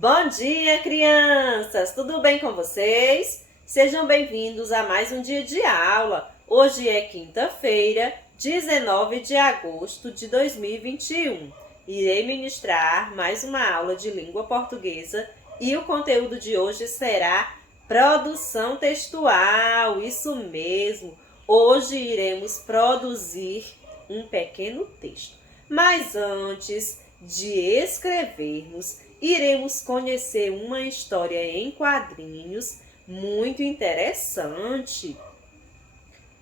Bom dia, crianças! Tudo bem com vocês? Sejam bem-vindos a mais um dia de aula. Hoje é quinta-feira, 19 de agosto de 2021. Irei ministrar mais uma aula de língua portuguesa e o conteúdo de hoje será produção textual. Isso mesmo! Hoje iremos produzir um pequeno texto. Mas antes de escrevermos, iremos conhecer uma história em quadrinhos muito interessante.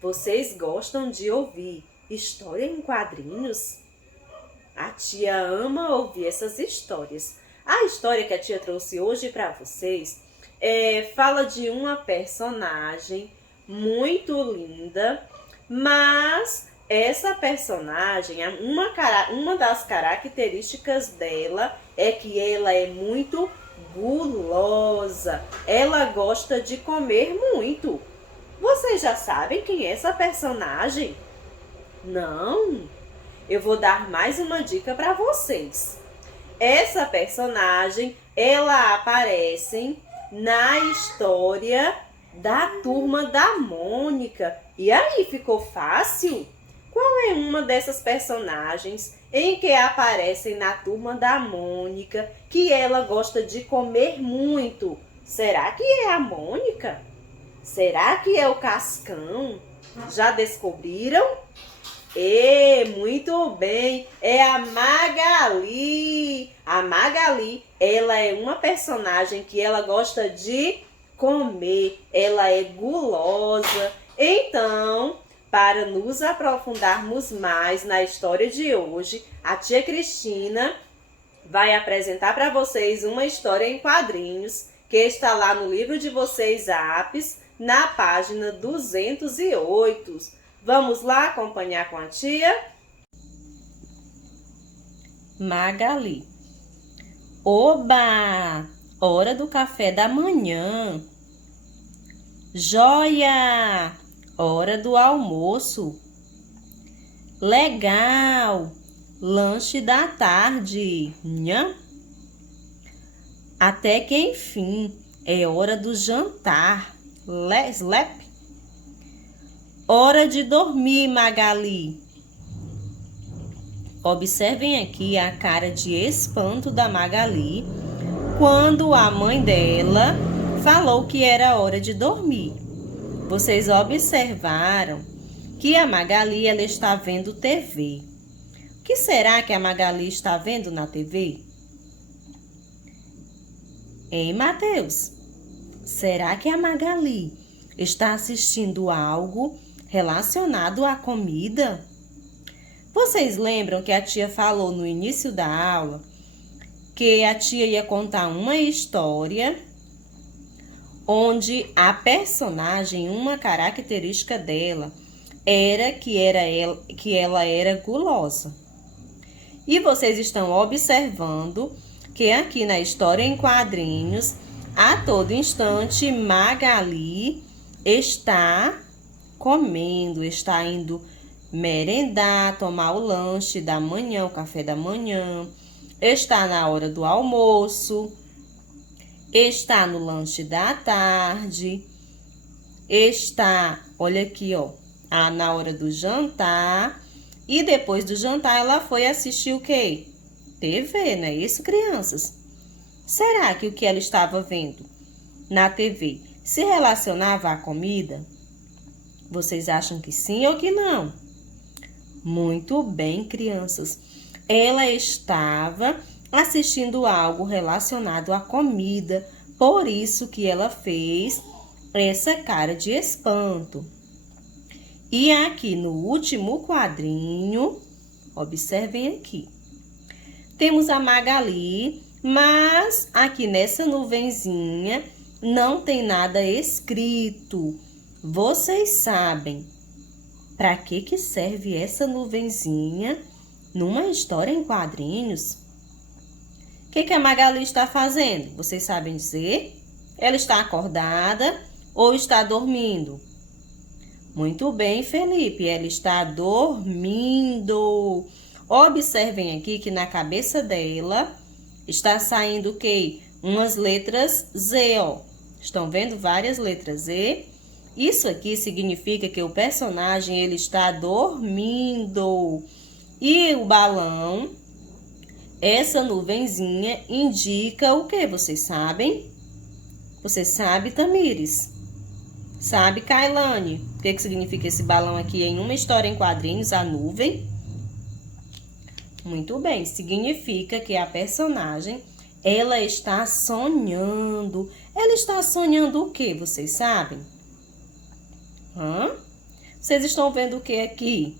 Vocês gostam de ouvir história em quadrinhos? A tia ama ouvir essas histórias. A história que a tia trouxe hoje para vocês fala de uma personagem muito linda, mas essa personagem, uma das características dela é que ela é muito gulosa. Ela gosta de comer muito. Vocês já sabem quem é essa personagem? Não? Eu vou dar mais uma dica para vocês. Essa personagem, ela aparece na história da Turma da Mônica. E aí, ficou fácil? Qual é uma dessas personagens em que aparecem na Turma da Mônica que ela gosta de comer muito? Será que é a Mônica? Será que é o Cascão? Já descobriram? Muito bem, é a Magali. A Magali, ela é uma personagem que ela gosta de comer, ela é gulosa. Então, para nos aprofundarmos mais na história de hoje, a tia Cristina vai apresentar para vocês uma história em quadrinhos que está lá no livro de vocês, Apps, na página 208. Vamos lá acompanhar com a tia? Magali. Oba! Hora do café da manhã. Joia! Hora do almoço. Legal! Lanche da tarde. Nhã? Até que enfim, é hora do jantar. Slap? Hora de dormir, Magali. Observem aqui a cara de espanto da Magali quando a mãe dela falou que era hora de dormir. Vocês observaram que a Magali ela está vendo TV. O que será que a Magali está vendo na TV? Hein, Matheus? Será que a Magali está assistindo algo relacionado à comida? Vocês lembram que a tia falou no início da aula que a tia ia contar uma história onde a personagem, uma característica dela, era que ela era gulosa. E vocês estão observando que aqui na história em quadrinhos, a todo instante, Magali está comendo, está indo merendar, tomar o lanche da manhã, o café da manhã, está na hora do almoço, está no lanche da tarde, está, olha aqui, ó, na hora do jantar, e depois do jantar ela foi assistir o quê? TV, não é isso, crianças? Será que o que ela estava vendo na TV se relacionava à comida? Vocês acham que sim ou que não? Muito bem, crianças. Ela estava assistindo algo relacionado à comida, por isso que ela fez essa cara de espanto. E aqui no último quadrinho, observem aqui, temos a Magali, mas aqui nessa nuvenzinha não tem nada escrito. Vocês sabem para que serve essa nuvenzinha numa história em quadrinhos? O que a Magali está fazendo? Vocês sabem dizer? Ela está acordada ou está dormindo? Muito bem, Felipe, ela está dormindo. Observem aqui que na cabeça dela está saindo o quê? umas letras Z, ó. Estão vendo várias letras Z? Isso aqui significa que o personagem ele está dormindo. E o balão, essa nuvenzinha, indica o que? Vocês sabem? Você sabe, Tamires? Sabe, Kailane? O que significa esse balão aqui em uma história em quadrinhos, a nuvem? Muito bem, significa que a personagem, ela está sonhando. Ela está sonhando o que? Vocês sabem? Vocês estão vendo o que aqui?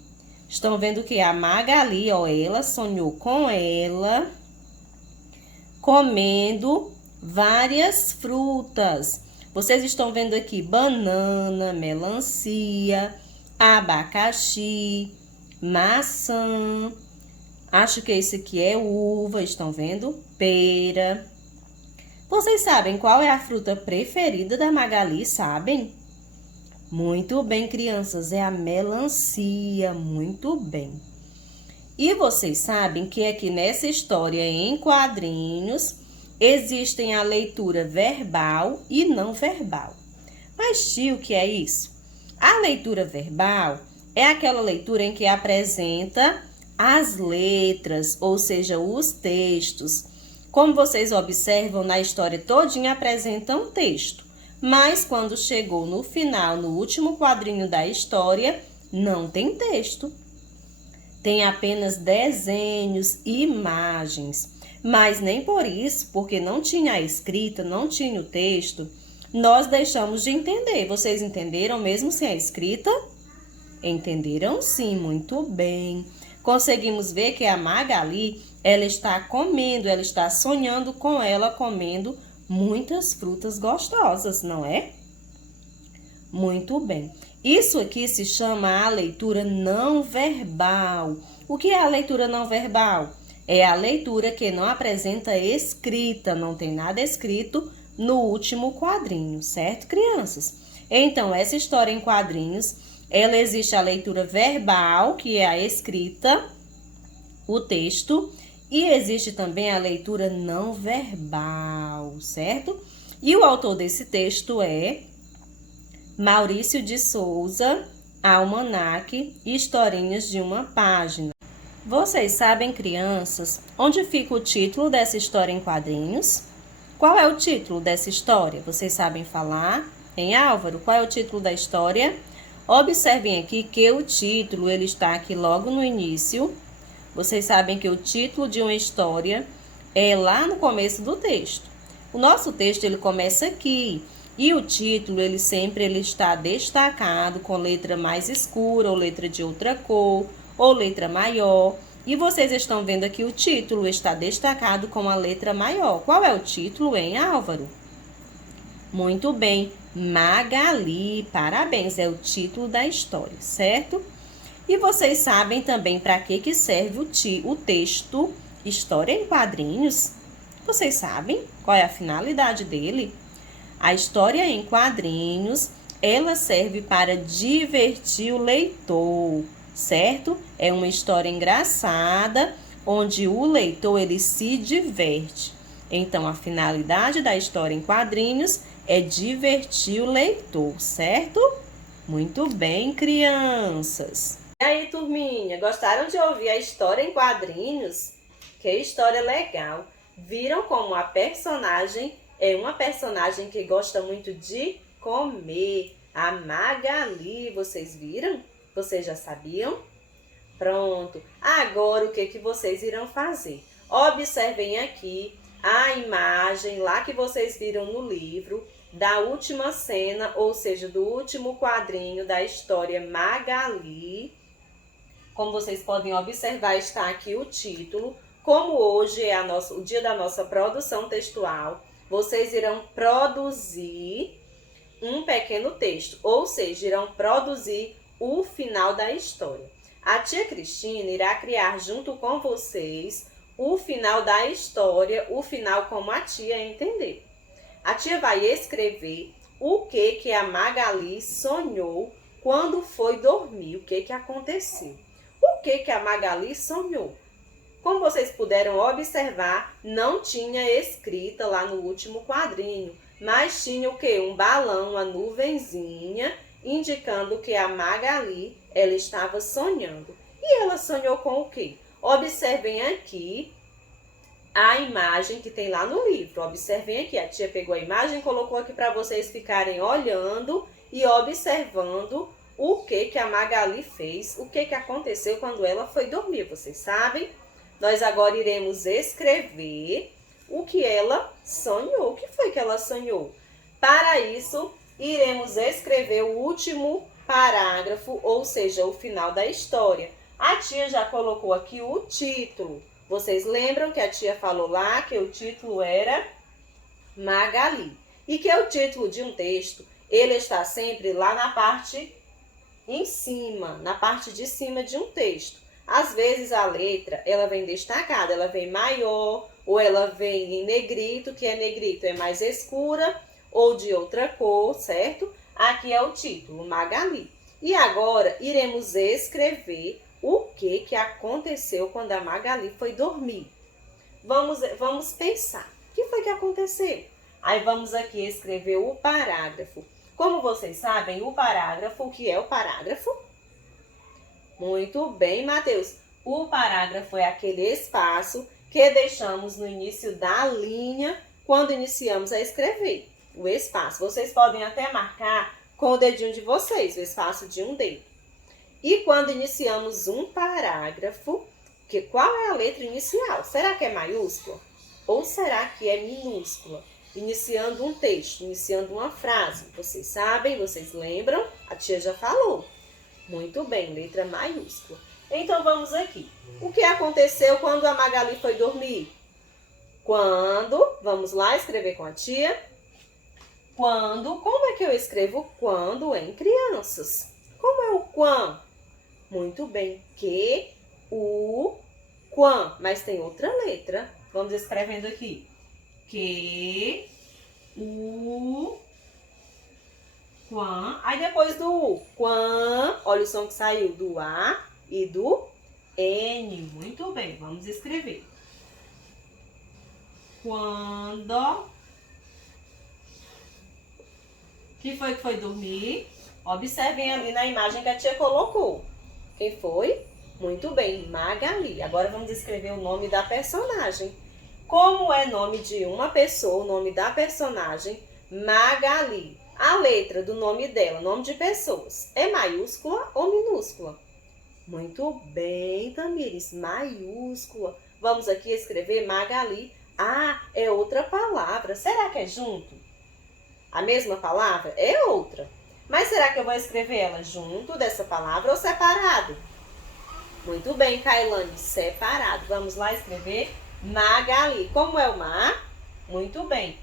Estão vendo que a Magali, ó, ela sonhou com ela comendo várias frutas. Vocês estão vendo aqui banana, melancia, abacaxi, maçã. Acho que esse aqui é uva, estão vendo? Pera. Vocês sabem qual é a fruta preferida da Magali, sabem? Muito bem, crianças, é a melancia, muito bem. E vocês sabem que aqui nessa história em quadrinhos, existem a leitura verbal e não verbal. Mas, tio, o que é isso? A leitura verbal é aquela leitura em que apresenta as letras, ou seja, os textos. Como vocês observam, na história todinha apresenta um texto. Mas quando chegou no final, no último quadrinho da história, não tem texto. Tem apenas desenhos e imagens. Mas nem por isso, porque não tinha a escrita, não tinha o texto, nós deixamos de entender. Vocês entenderam mesmo sem a escrita? Entenderam sim, muito bem. Conseguimos ver que a Magali, ela está comendo, ela está sonhando com ela comendo muitas frutas gostosas, não é? Muito bem. Isso aqui se chama a leitura não verbal. O que é a leitura não verbal? É a leitura que não apresenta escrita, não tem nada escrito no último quadrinho, certo, crianças? Então, essa história em quadrinhos, ela existe a leitura verbal, que é a escrita, o texto, e existe também a leitura não verbal, certo? E o autor desse texto é Maurício de Souza, Almanaque, Historinhas de uma Página. Vocês sabem, crianças, onde fica o título dessa história em quadrinhos? Qual é o título dessa história? Vocês sabem falar? Hein, Álvaro? Qual é o título da história? Observem aqui que o título ele está aqui logo no início. Vocês sabem que o título de uma história é lá no começo do texto. O nosso texto ele começa aqui e o título ele sempre está destacado com letra mais escura ou letra de outra cor ou letra maior. E vocês estão vendo aqui o título está destacado com a letra maior. Qual é o título, hein, Álvaro? Muito bem, Magali. Parabéns, é o título da história, certo? E vocês sabem também para que serve o texto História em Quadrinhos? Vocês sabem qual é a finalidade dele? A história em quadrinhos, ela serve para divertir o leitor, certo? É uma história engraçada, onde o leitor ele se diverte. Então, a finalidade da história em quadrinhos é divertir o leitor, certo? Muito bem, crianças! E aí, turminha, gostaram de ouvir a história em quadrinhos? Que história legal! Viram como a personagem é uma personagem que gosta muito de comer? A Magali, vocês viram? Vocês já sabiam? Pronto! Agora, o que vocês irão fazer? Observem aqui a imagem lá que vocês viram no livro da última cena, ou seja, do último quadrinho da história Magali. Como vocês podem observar, está aqui o título. Como hoje é o dia da nossa produção textual, vocês irão produzir um pequeno texto, ou seja, irão produzir o final da história. A tia Cristina irá criar junto com vocês o final da história, o final como a tia entender. A tia vai escrever o que a Magali sonhou quando foi dormir, o que aconteceu. O que a Magali sonhou? Como vocês puderam observar, não tinha escrita lá no último quadrinho, mas tinha o quê? Um balão, uma nuvenzinha, indicando que a Magali, ela estava sonhando. E ela sonhou com o quê? Observem aqui a imagem que tem lá no livro. Observem aqui, a tia pegou a imagem e colocou aqui para vocês ficarem olhando e observando o que a Magali fez, o que aconteceu quando ela foi dormir. Vocês sabem? Nós agora iremos escrever o que ela sonhou. O que foi que ela sonhou? Para isso, iremos escrever o último parágrafo, ou seja, o final da história. A tia já colocou aqui o título. Vocês lembram que a tia falou lá que o título era Magali? E que o título de um texto, ele está sempre lá na parte em cima, na parte de cima de um texto. Às vezes a letra, ela vem destacada, ela vem maior, ou ela vem em negrito, que é negrito, é mais escura, ou de outra cor, certo? Aqui é o título, Magali. E agora iremos escrever o que aconteceu quando a Magali foi dormir. Vamos pensar. O que foi que aconteceu? Aí vamos aqui escrever o parágrafo. Como vocês sabem, o parágrafo, o que é o parágrafo? Muito bem, Mateus. O parágrafo é aquele espaço que deixamos no início da linha quando iniciamos a escrever. O espaço. Vocês podem até marcar com o dedinho de vocês, o espaço de um dedo. E quando iniciamos um parágrafo, qual é a letra inicial? Será que é maiúscula? Ou será que é minúscula? Iniciando um texto, iniciando uma frase. Vocês sabem, vocês lembram? A tia já falou. Muito bem, letra maiúscula. Então vamos aqui. O que aconteceu quando a Magali foi dormir? Vamos lá escrever com a tia. Como é que eu escrevo quando em crianças? Como é o quando? Muito bem, quando, mas tem outra letra. Vamos escrevendo aqui. Quando. Aí depois do U, quando, olha o som que saiu do A e do N. Muito bem, vamos escrever. Quando. Que foi dormir? Observem ali na imagem que a tia colocou. Quem foi? Muito bem, Magali. Agora vamos escrever o nome da personagem. Como é nome de uma pessoa, o nome da personagem, Magali. A letra do nome dela, nome de pessoas, é maiúscula ou minúscula? Muito bem, Tamires, maiúscula. Vamos aqui escrever Magali. Ah, é outra palavra. Será que é junto? A mesma palavra? É outra. Mas será que eu vou escrever ela junto dessa palavra ou separado? Muito bem, Kailane, separado. Vamos lá escrever Magali. Como é o mar? Muito bem.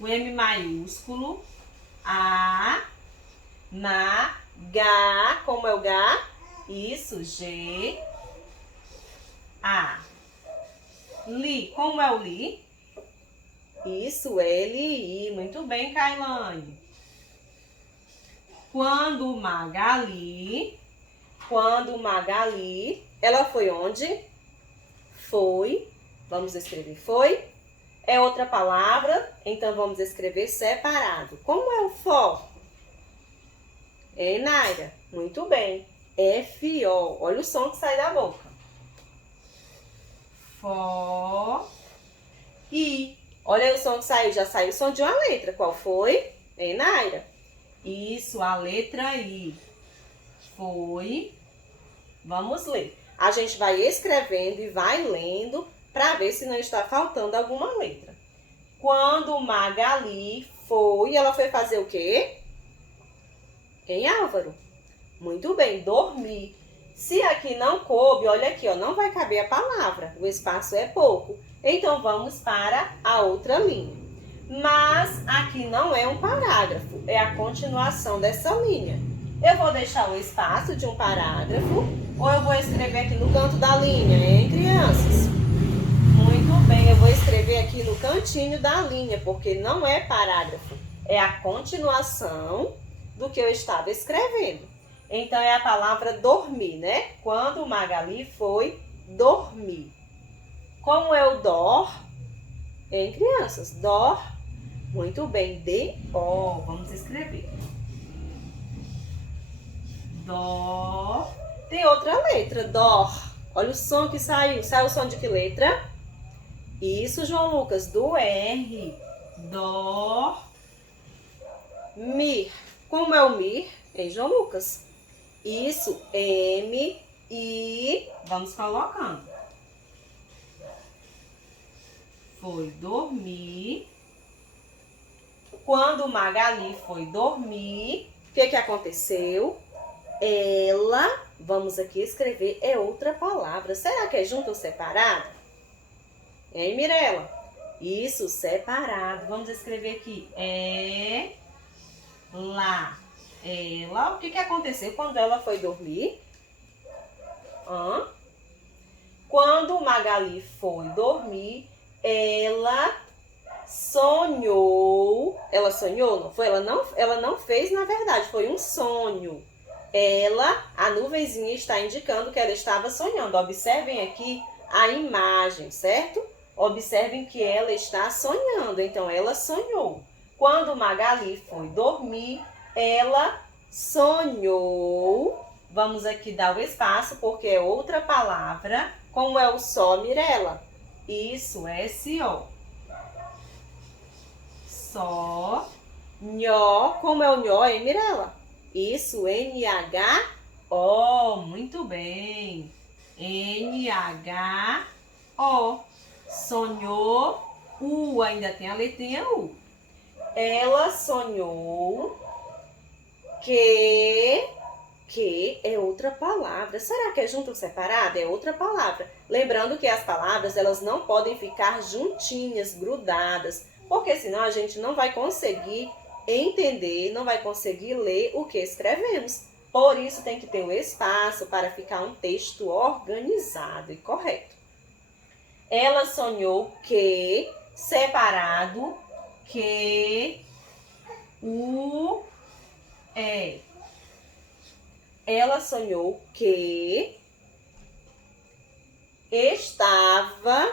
O M maiúsculo. A. Na. Gá. Como é o Gá? Isso. G. A. Li. Como é o Li? Isso. L. I. Muito bem, Kailane. Quando Magali, ela foi onde? Foi. Vamos escrever foi. É outra palavra, então vamos escrever separado. Como é o fó? Naira? Muito bem. F-O. Olha o som que sai da boca. Fó. I. Olha aí o som que saiu. Já saiu o som de uma letra. Qual foi? Naira? Isso, a letra I. Foi. Vamos ler. A gente vai escrevendo e vai lendo para ver se não está faltando alguma letra. Quando Magali foi, ela foi fazer o quê? Em Álvaro? Muito bem, dormir. Se aqui não coube, olha aqui, ó, não vai caber a palavra. O espaço é pouco. Então, vamos para a outra linha. Mas aqui não é um parágrafo, é a continuação dessa linha. Eu vou deixar o espaço de um parágrafo ou eu vou escrever aqui no canto da linha, hein, crianças? Muito bem, eu vou escrever aqui no cantinho da linha, porque não é parágrafo, é a continuação do que eu estava escrevendo. Então, é a palavra dormir, né? Quando Magali foi dormir. Como é o dor? Em crianças, dor. Muito bem, D-O. Vamos escrever. Dó. Tem outra letra, dor. Olha o som que saiu. Saiu o som de que letra? Isso, João Lucas, do R. Dó. Mir. Como é o mir, hein, João Lucas? Isso, M, I. Vamos colocando. Foi dormir. Quando Magali foi dormir, o que aconteceu? Ela, vamos aqui escrever, é outra palavra. Será que é junto ou separado? Hein, Mirela? Isso, separado. Vamos escrever aqui. Ela. Ela. O que aconteceu quando ela foi dormir? Quando Magali foi dormir, ela sonhou. Ela sonhou, não foi? Ela não fez, na verdade, foi um sonho. A nuvenzinha está indicando que ela estava sonhando. Observem aqui a imagem, certo? Observem que ela está sonhando. Então, ela sonhou. Quando Magali foi dormir, ela sonhou. Vamos aqui dar o espaço, porque é outra palavra. Como é o só, Mirela? Isso, S-O. Só. Nhó. Como é o nhó, hein, Mirela? Isso, N-H-O. Muito bem. N-H-O. Sonhou. U, ainda tem a letrinha U. Ela sonhou que é outra palavra. Será que é junto ou separado? É outra palavra. Lembrando que as palavras, elas não podem ficar juntinhas, grudadas, porque senão a gente não vai conseguir entender, não vai conseguir ler o que escrevemos. Por isso tem que ter o espaço para ficar um texto organizado e correto. Ela sonhou que, separado, que, o, é. Ela sonhou que estava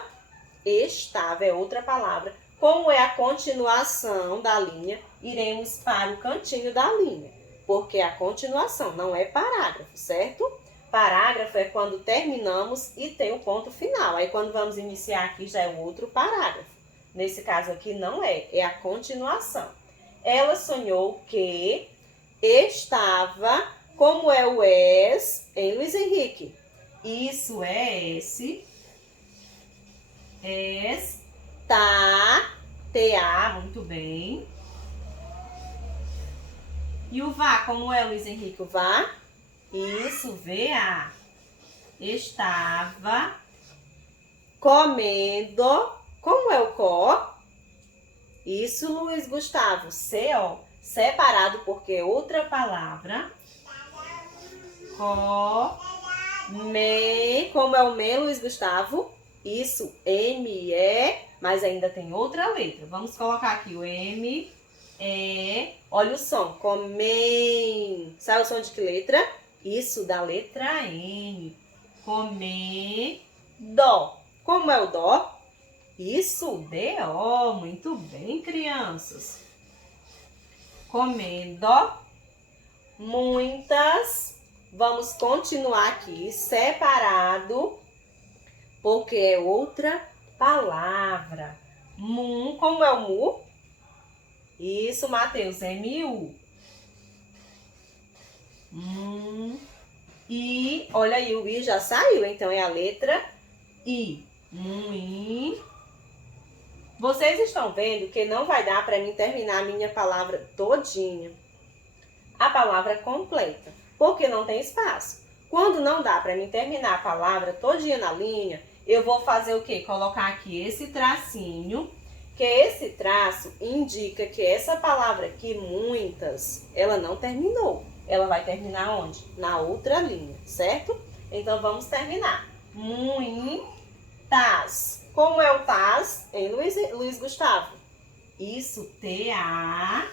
é outra palavra. Como é a continuação da linha, iremos para o cantinho da linha, porque é a continuação, não é parágrafo, certo? Parágrafo é quando terminamos e tem o ponto final. Aí quando vamos iniciar aqui já é um outro parágrafo. Nesse caso aqui não é a continuação. Ela sonhou que estava, como é o es, em Luiz Henrique? Isso é esse. Está, T-A, muito bem. E o vá, como é, Luiz Henrique? O vá? Isso, V-A. Estava comendo, como é o có? Isso, Luiz Gustavo, C-O. Separado porque é outra palavra. Me, como é o me, Luiz Gustavo? Isso, M-E, mas ainda tem outra letra. Vamos colocar aqui o M, E, olha o som, comem. Sabe o som de que letra? Isso, da letra N. Comendo. Como é o dó? Isso, D-O. Muito bem, crianças. Comendo. Muitas. Vamos continuar aqui, separado, porque é outra palavra. Como é o mu? Isso, Matheus, M-U. I, olha aí, o I já saiu, então é a letra I. I. Vocês estão vendo que não vai dar para mim terminar a minha palavra todinha. A palavra completa, porque não tem espaço. Quando não dá para mim terminar a palavra todinha na linha, eu vou fazer o quê? Colocar aqui esse tracinho, que esse traço indica que essa palavra aqui, muitas, ela não terminou. Ela vai terminar onde? Na outra linha, certo? Então, vamos terminar. Muitas. Como é o tas em Luiz Gustavo? Isso, T-A.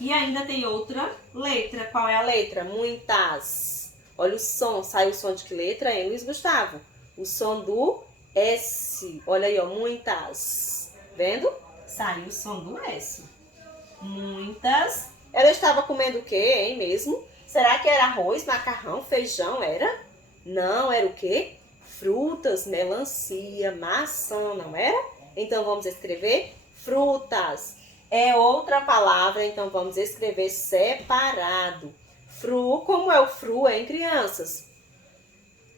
E ainda tem outra letra. Qual é a letra? Muitas. Olha o som. Sai o som de que letra, hein, Luiz Gustavo? O som do S. Olha aí, ó. Muitas. Vendo? Saiu o som do S. Muitas. Ela estava comendo o quê, hein, mesmo? Será que era arroz, macarrão, feijão? Era? Não, era o quê? Frutas, melancia, maçã, não era? Então, vamos escrever frutas. É outra palavra, então vamos escrever separado. Fru, como é o fru, hein, crianças?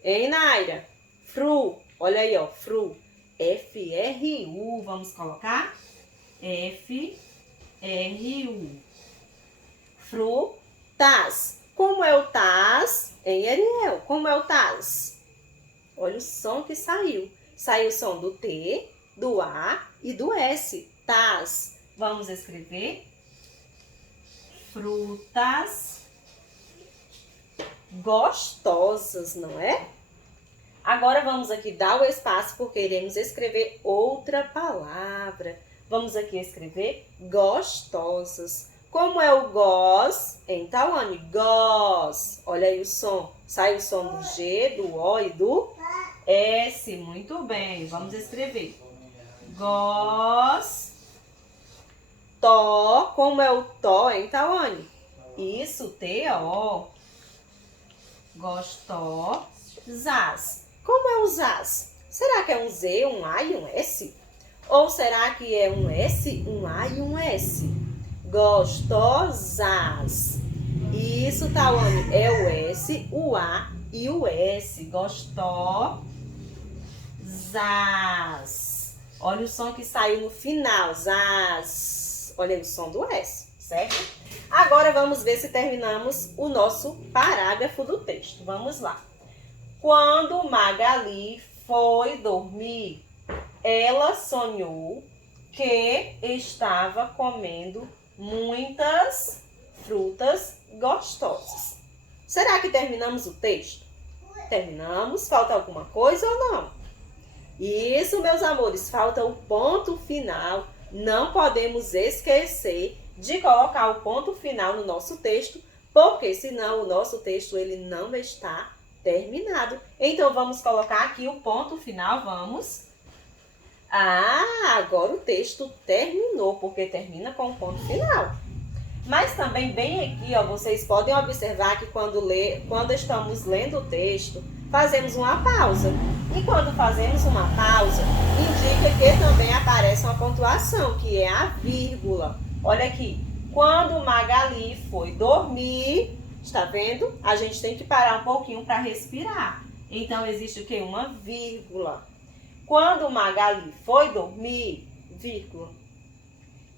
Hein, Naira? Fru, olha aí, ó, fru. F-R-U, vamos colocar? F-R-U. Frutas. Como é o tas, hein, Ariel? Como é o tas? Olha o som que saiu. Saiu o som do T, do A e do S. Tas. Vamos escrever frutas gostosas, não é? Agora vamos aqui dar o espaço porque iremos escrever outra palavra. Vamos aqui escrever gostosas. Como é o gos em Tawane? Gos. Olha aí o som. Sai o som do G, do O e do S. Muito bem. Vamos escrever gos. Tó, como é o tó em Tawane? Isso, T-O. Gostosas. Como é o zaz? Será que é um Z, um A e um S? Ou será que é um S, um A e um S? Gostosas. Isso, Tawane, é o S, o A e o S. Gostosas. Olha o som que saiu no final. Zaz. Olha aí o som do S, certo? Agora vamos ver se terminamos o nosso parágrafo do texto. Vamos lá. Quando Magali foi dormir, ela sonhou que estava comendo muitas frutas gostosas. Será que terminamos o texto? Terminamos? Falta alguma coisa ou não? Isso, meus amores, falta o ponto final. Não podemos esquecer de colocar o ponto final no nosso texto, porque senão o nosso texto ele não está terminado. Então, vamos colocar aqui o ponto final, vamos. Agora o texto terminou, porque termina com o ponto final. Mas também bem aqui, ó, vocês podem observar que quando estamos lendo o texto, fazemos uma pausa. E quando fazemos uma pausa, indica que também aparece uma pontuação, que é a vírgula. Olha aqui, quando Magali foi dormir, está vendo? A gente tem que parar um pouquinho para respirar. Então, existe o quê? Uma vírgula. Quando Magali foi dormir, vírgula,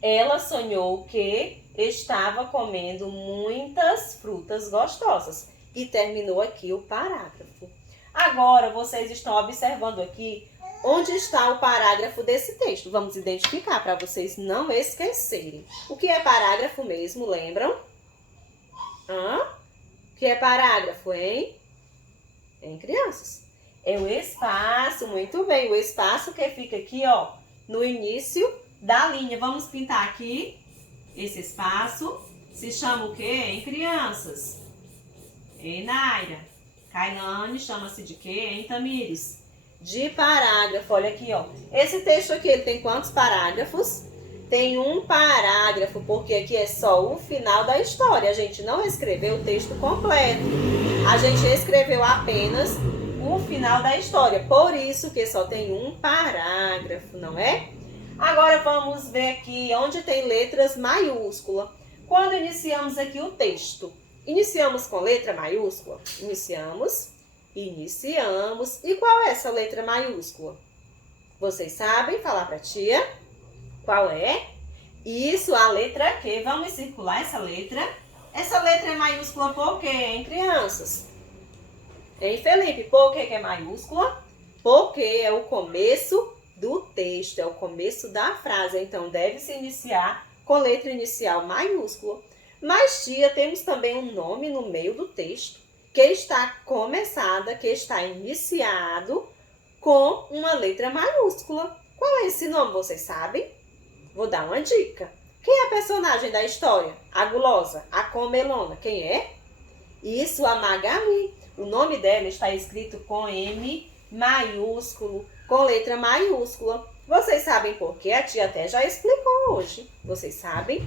ela sonhou que estava comendo muitas frutas gostosas. E terminou aqui o parágrafo. Agora, vocês estão observando aqui onde está o parágrafo desse texto. Vamos identificar para vocês não esquecerem. O que é parágrafo mesmo, lembram? O que é parágrafo, hein? Hein, crianças? É o espaço, muito bem. O espaço que fica aqui, ó, no início da linha. Vamos pintar aqui esse espaço. Se chama o quê, hein, crianças? Ei, Naira. Kailane, chama-se de quê, hein, Tamires? De parágrafo. Olha aqui, ó. Esse texto aqui, ele tem quantos parágrafos? Tem um parágrafo, porque aqui é só o final da história. A gente não escreveu o texto completo. A gente escreveu apenas o final da história. Por isso que só tem um parágrafo, não é? Agora vamos ver aqui onde tem letras maiúsculas. Quando iniciamos aqui o texto, iniciamos com letra maiúscula? Iniciamos. E qual é essa letra maiúscula? Vocês sabem falar para a tia? Qual é? Isso, a letra Q. Vamos circular essa letra. Essa letra é maiúscula por quê, hein, crianças? Hein, Felipe? Por que é maiúscula? Porque é o começo do texto, é o começo da frase. Então, deve se iniciar com letra inicial maiúscula. Mas, tia, temos também um nome no meio do texto que está começada, que está iniciado com uma letra maiúscula. Qual é esse nome, vocês sabem? Vou dar uma dica. Quem é a personagem da história? A gulosa, a comelona. Quem é? Isso, a Magali. O nome dela está escrito com M maiúsculo, com letra maiúscula. Vocês sabem por quê? A tia até já explicou hoje. Vocês sabem?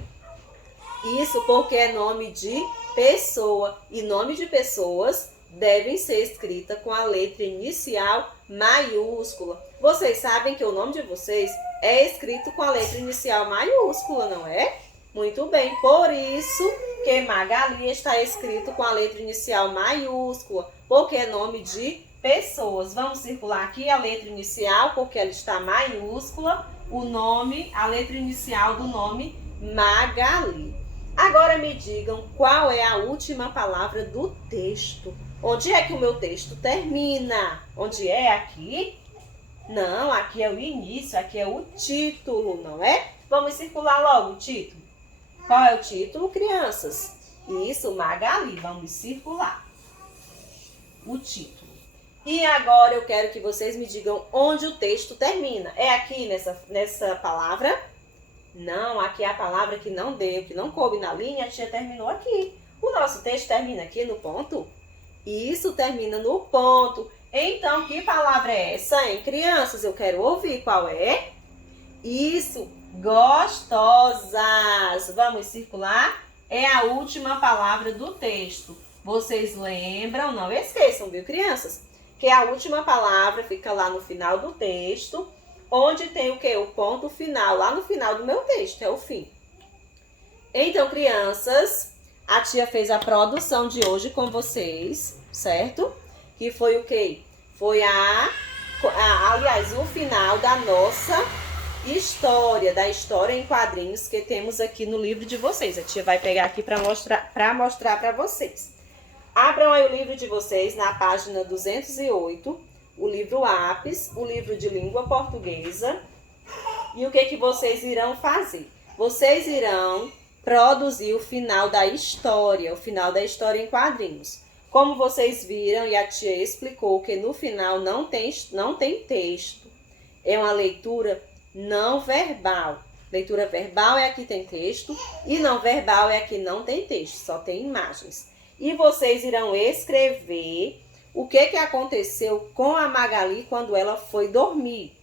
Isso porque é nome de pessoa. E nome de pessoas devem ser escritas com a letra inicial maiúscula. Vocês sabem que o nome de vocês é escrito com a letra inicial maiúscula, não é? Muito bem, por isso que Magali está escrito com a letra inicial maiúscula, porque é nome de pessoas. Vamos circular aqui a letra inicial, porque ela está maiúscula, o nome, a letra inicial do nome Magali. Agora me digam qual é a última palavra do texto. Onde é que o meu texto termina? Onde é? Aqui? Não, aqui é o início, aqui é o título, não é? Vamos circular logo o título. Qual é o título, crianças? Isso, Magali. Vamos circular o título. E agora eu quero que vocês me digam onde o texto termina. É aqui nessa palavra? Não, aqui é a palavra que não deu, que não coube na linha, a tia terminou aqui. O nosso texto termina aqui no ponto? Isso, termina no ponto. Então, que palavra é essa, hein, crianças? Eu quero ouvir qual é. Isso, gostosas. Vamos circular? É a última palavra do texto. Vocês lembram? Não esqueçam, viu, crianças? Que a última palavra fica lá no final do texto, onde tem o quê? O ponto final, lá no final do meu texto, é o fim. Então, crianças, a tia fez a produção de hoje com vocês, certo? Que foi o quê? Foi aliás, o final da nossa história, da história em quadrinhos que temos aqui no livro de vocês. A tia vai pegar aqui para mostrar para vocês. Abram aí o livro de vocês na página 208, o livro Apis, o livro de língua portuguesa. E o que vocês irão fazer? Vocês irão produzir o final da história em quadrinhos. Como vocês viram e a tia explicou que no final não tem texto. É uma leitura não verbal. Leitura verbal é a que tem texto e não verbal é a que não tem texto, só tem imagens. E vocês irão escrever o que aconteceu com a Magali quando ela foi dormir.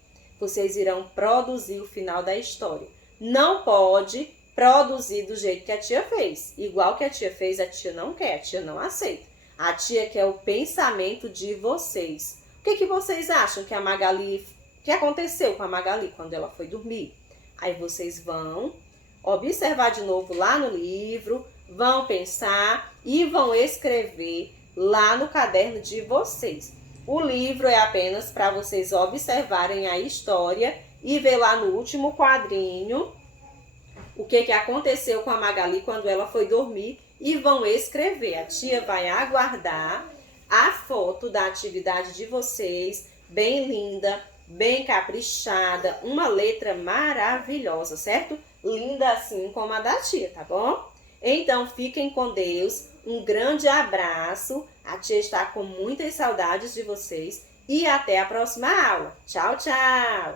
Vocês irão produzir o final da história. Não pode produzir do jeito que a tia fez. Igual que a tia fez, a tia não quer, a tia não aceita. A tia quer o pensamento de vocês. O que vocês acham que aconteceu com a Magali quando ela foi dormir? Aí vocês vão observar de novo lá no livro, vão pensar e vão escrever lá no caderno de vocês. O livro é apenas para vocês observarem a história e ver lá no último quadrinho o que aconteceu com a Magali quando ela foi dormir e vão escrever. A tia vai aguardar a foto da atividade de vocês, bem linda, bem caprichada, uma letra maravilhosa, certo? Linda assim como a da tia, tá bom? Então, fiquem com Deus, um grande abraço, a tia está com muitas saudades de vocês e até a próxima aula. Tchau, tchau!